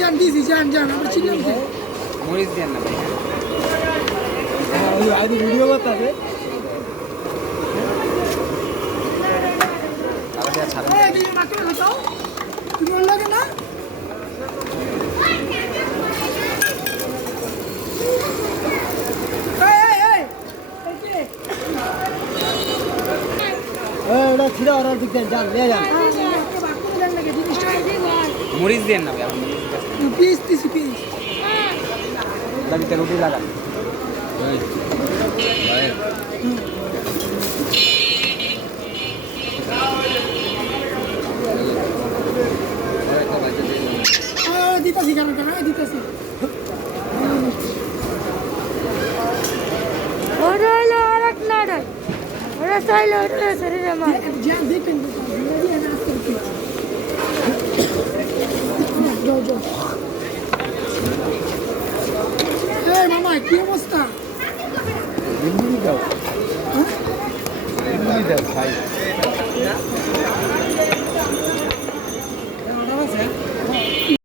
যান দিছি যান আমরা চিনলাম তো মরিচ দেন না ভাই আজ ভিডিও বাতাবে আলাদা ছাড়া তুমি ওর লাগে না ওটা ছিড়া আর দিকে যান নিয়ে যান মরিচ দেন না ভাই পিস দিছি পিস দাবিতে রুটি লাগান দিতাছি কেন দিতাছি ওরা হলো আরেক নাড়াই ওরা চাইলে ওটা শরীরে মার যান দেখেন মামা কি অবস্থা বিন্দুরি দাও খাই